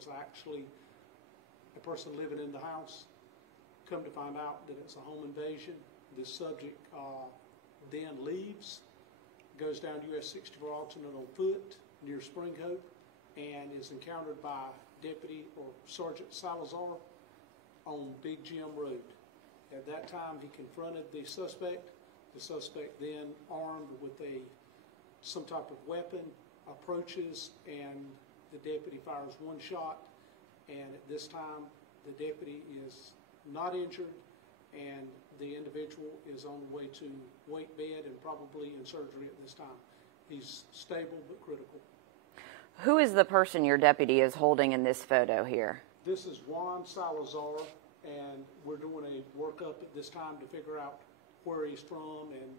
was actually a person living in the house. Come to find out that it's a home invasion. This subject then leaves, goes down US 64 alternate on foot near Spring Hope, and is encountered by Deputy or Sergeant Salazar on Big Jim Road. At that time, he confronted the suspect. The suspect then, armed with some type of weapon, approaches, and the deputy fires one shot. And at this time, the deputy is not injured, and the individual is on the way to weight bed and probably in surgery at this time. He's stable but critical. Who is the person your deputy is holding in this photo here? This is Juan Salazar, and we're doing a workup at this time to figure out where he's from and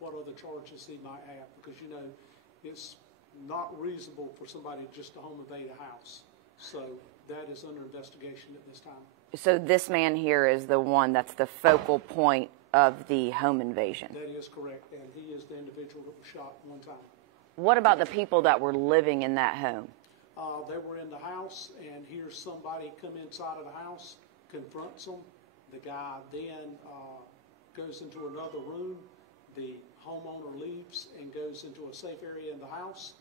what other charges he might have, because, you know, it's not reasonable for somebody just to home invade a house. So that is under investigation at this time. So this man here is the one that's the focal point of the home invasion? That is correct, and he is the individual that was shot one time. What about the people that were living in that home? They were in the house, and here's somebody come inside of the house, confronts them. The guy then goes into another room. The homeowner leaves and goes into a safe area in the house,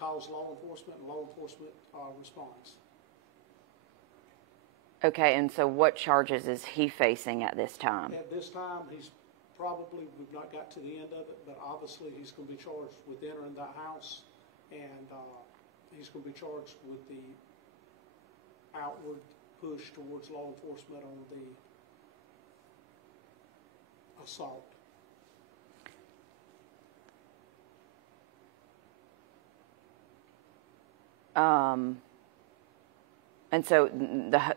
calls law enforcement, and law enforcement responds. Okay, and so what charges is he facing at this time? At this time, he's probably, we've not got to the end of it, but obviously he's going to be charged with entering that house, and he's going to be charged with the outward push towards law enforcement on the assault. And so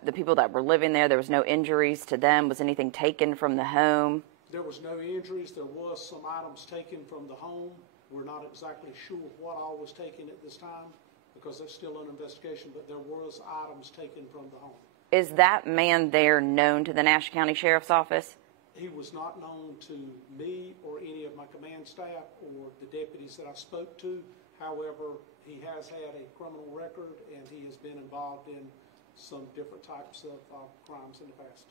the people that were living there was no injuries to them? Was anything taken from the home? There was no injuries. There was some items taken from the home. We're not exactly sure what all was taken at this time because that's still under investigation, but there was items taken from the home. Is that man there known to the Nash County Sheriff's Office? He was not known to me or any of my command staff or the deputies that I spoke to. However, he has had a criminal record and he has been involved in some different types of crimes in the past.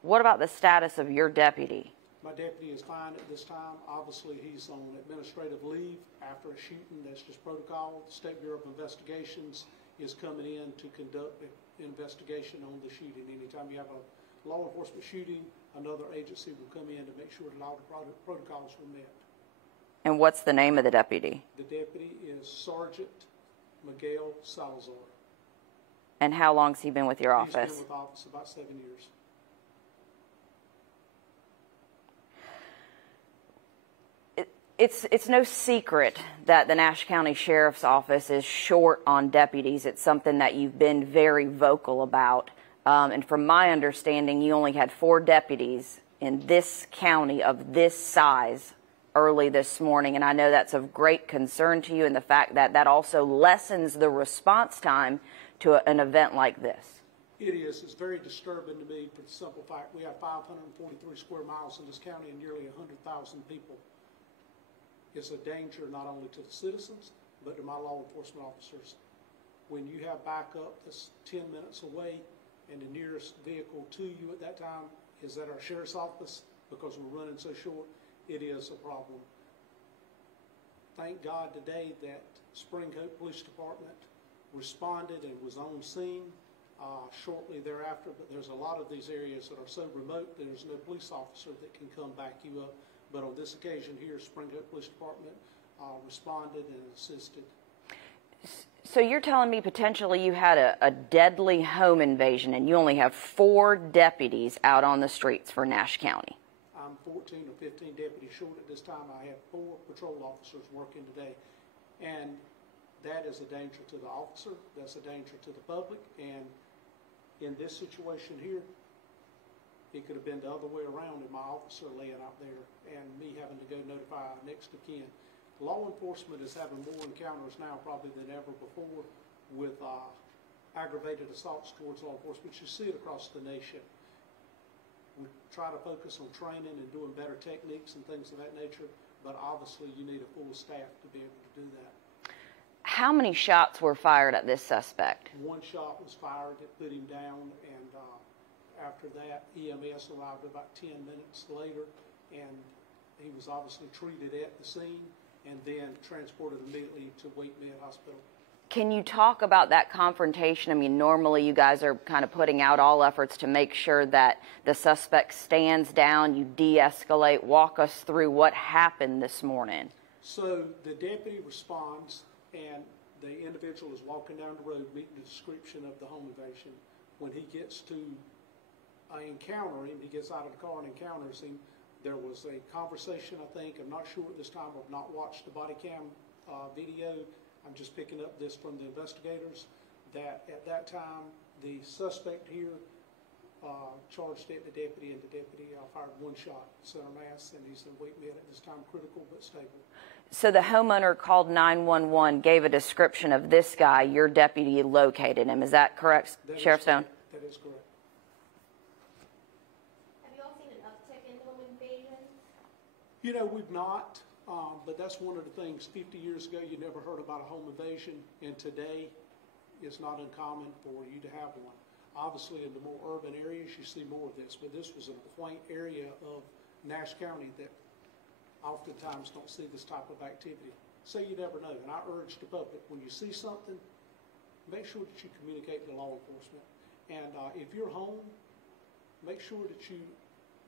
What about the status of your deputy? My deputy is fine at this time. Obviously, he's on administrative leave after a shooting. That's just protocol. The State Bureau of Investigations is coming in to conduct an investigation on the shooting. Anytime you have a law enforcement shooting, another agency will come in to make sure that all the protocols were met. And what's the name of the deputy? The deputy is Sergeant Miguel Salazar. And how long has he been with your office? He's been with the office about 7 years. It's no secret that the Nash County Sheriff's Office is short on deputies. It's something that you've been very vocal about. And from my understanding, you only had 4 deputies in this county of this size early this morning. And I know that's of great concern to you, and the fact that that also lessens the response time to an event like this. It is. It's very disturbing to me for the simple fact we have 543 square miles in this county and nearly 100,000 people. It's a danger not only to the citizens, but to my law enforcement officers. When you have backup that's 10 minutes away and the nearest vehicle to you at that time is at our sheriff's office because we're running so short, it is a problem. Thank God today that Spring Hope Police Department responded and was on scene shortly thereafter, but there's a lot of these areas that are so remote there's no police officer that can come back you up. But on this occasion here, Spring Hope Police Department responded and assisted. So you're telling me potentially you had a deadly home invasion and you only have 4 deputies out on the streets for Nash County? I'm 14 or 15 deputies short at this time. I have 4 patrol officers working today. And that is a danger to the officer. That's a danger to the public. And in this situation here, it could have been the other way around and my officer laying out there and me having to go notify next of kin. Law enforcement is having more encounters now probably than ever before with aggravated assaults towards law enforcement. You see it across the nation. We try to focus on training and doing better techniques and things of that nature, but obviously you need a full staff to be able to do that. How many shots were fired at this suspect? One shot was fired that put him down, and after that, EMS arrived about 10 minutes later, and he was obviously treated at the scene and then transported immediately to Wake Med Hospital. Can you talk about that confrontation? I mean, normally you guys are kind of putting out all efforts to make sure that the suspect stands down, you de-escalate. Walk us through what happened this morning. So the deputy responds, and the individual is walking down the road meeting the description of the home invasion. When he gets to encounter him, he gets out of the car and encounters him. There was a conversation, I think. I'm not sure at this time. I've not watched the body cam video. I'm just picking up this from the investigators, that at that time, the suspect here charged at the deputy, and the deputy fired one shot, center mass, and he's in Wake Med at this time, critical but stable. So the homeowner called 911, gave a description of this guy. Your deputy located him. Is that correct, Sheriff Stone? That is correct. Have you all seen an uptick in home invasions? You know, we've not, but that's one of the things. 50 years ago, you never heard about a home invasion, and today it's not uncommon for you to have one. Obviously, in the more urban areas, you see more of this, but this was in a quaint area of Nash County that oftentimes don't see this type of activity. So you never know, and I urge the public, when you see something, make sure that you communicate to law enforcement. And if you're home, make sure that you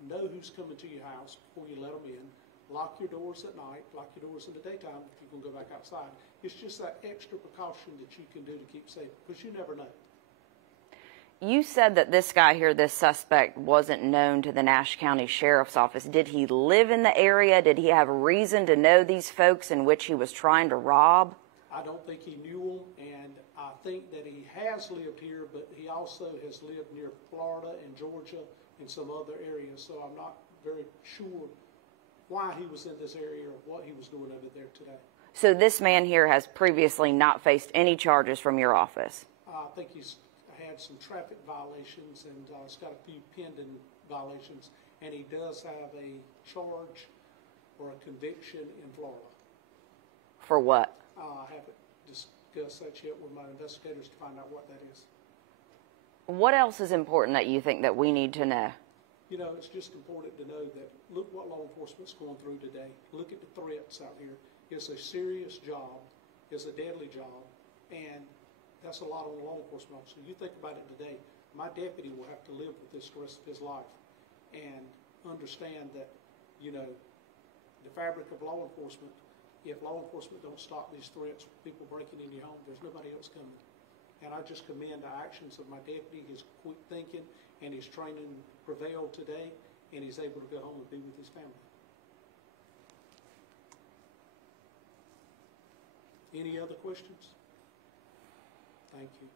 know who's coming to your house before you let them in. Lock your doors at night, lock your doors in the daytime if you can go back outside. It's just that extra precaution that you can do to keep safe, because you never know. You said that this guy here, this suspect, wasn't known to the Nash County Sheriff's Office. Did he live in the area? Did he have reason to know these folks in which he was trying to rob? I don't think he knew them, and I think that he has lived here, but he also has lived near Florida and Georgia and some other areas, so I'm not very sure why he was in this area or what he was doing over there today. So this man here has previously not faced any charges from your office? I think he's had some traffic violations, and he's got a few pending violations, and he does have a charge or a conviction in Florida. For what? I haven't discussed that yet with my investigators to find out what that is. What else is important that you think that we need to know? You know, it's just important to know that look what law enforcement's going through today. Look at the threats out here. It's a serious job. It's a deadly job, and that's a lot on the law enforcement officer. You think about it today, my deputy will have to live with this the rest of his life and understand that, you know, the fabric of law enforcement, if law enforcement don't stop these threats, people breaking in your home, there's nobody else coming. And I just commend the actions of my deputy, his quick thinking, and his training prevailed today, and he's able to go home and be with his family. Any other questions? Thank you.